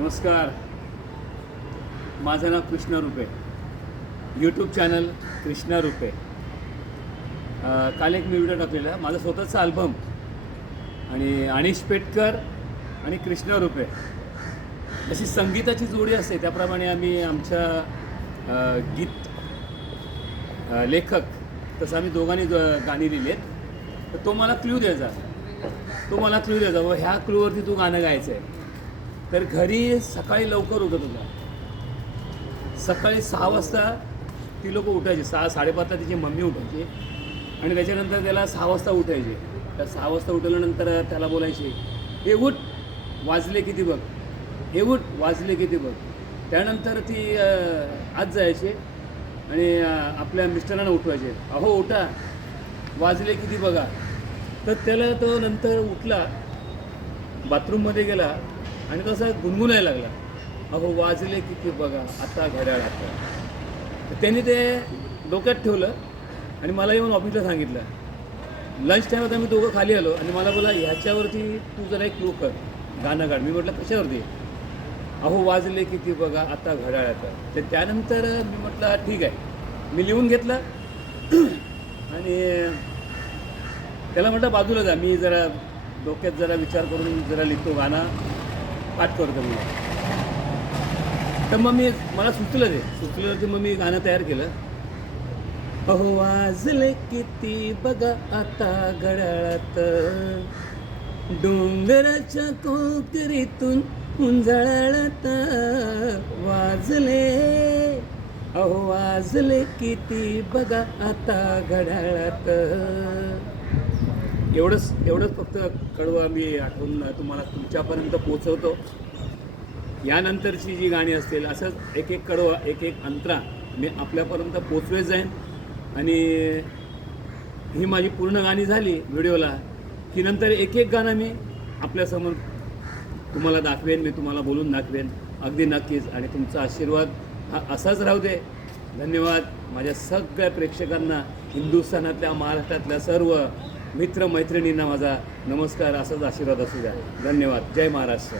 नमस्कार. माझं नाव कृष्णा रुपे. YouTube channel Krishna रुपे. काल एक मी व्हिडिओ टाकलेला माझा स्वतःचा अल्बम आणि अनिश पेटकर आणि कृष्णा रुपे अशी संगीताची जोडी असते त्याप्रमाणे आम्ही आमच्या गीत लेखक तसं आम्ही दोघांनी गाणी लिहिली आहेत. तर तो मला क्लू द्यायचा व ह्या क्लूवरती तू गाणं गायचं आहे. तर घरी सकाळी लवकर उठत होता. सकाळी 6 वाजता ती लोक उठायची. 6-5:30ला तिची मम्मी उठायची आणि त्याच्यानंतर त्याला 6 वाजता उठायचे. तर 6 वाजता उठल्यानंतर त्याला बोलायचे, हे उठ, वाजले किती बघ, हे उठ, वाजले किती बघ. त्यानंतर ती आत जायची आणि आपल्या मिस्टरांना उठवायचे, अहो उठा, वाजले किती बघा. तर त्याला तो नंतर उठला, बाथरूममध्ये गेला आणि तसा गुणगुणायला लागला, अहो वाजले किती बघा आता घड्याळ आता. त्यांनी ते डोक्यात ठेवलं आणि मला येऊन ऑफिसला सांगितलं. लंच टाईम होता, मी दोघं खाली आलो आणि मला बोला ह्याच्यावरती तू जरा एक क्लू कर, गाणं काढ. मी म्हटलं कशावरती. अहो वाजले किती बघा आता घड्याळ आता. तर त्यानंतर मी म्हटलं ठीक आहे. मी लिहून घेतलं आणि त्याला म्हटलं बाजूला जा, मी जरा डोक्यात जरा विचार करून जरा लिहितो, गाणं पाठ करतो मी. तर मग मला सुचलं ते मग मी गाणं तयार केलं. अहो वाजले किती बघा आता घड्याळात, डोंगराच्या कोकरीतून उंजाळात वाजले, अहो वाजले किती बघा आता घड्याळात. एवढंच फक्त कडवं मी आठवून तुम्हाला तुमच्यापर्यंत पोचवतो. यानंतरची जी गाणी असतील असंच एक कडवा एक अंतरा मी आपल्यापर्यंत पोचवेत जाईन. आणि ही माझी पूर्ण गाणी झाली व्हिडिओला की नंतर एक गाणं मी आपल्यासमोर तुम्हाला दाखवेन, मी तुम्हाला बोलून दाखवेन अगदी नक्कीच. आणि तुमचा आशीर्वाद हा असाच राहू दे. धन्यवाद माझ्या सगळ्या प्रेक्षकांना, हिंदुस्थानातल्या महाराष्ट्रातल्या सर्व मित्रमैत्रिणींना माझा नमस्कार. असाच आशीर्वाद असू द्या. धन्यवाद. जय महाराष्ट्र.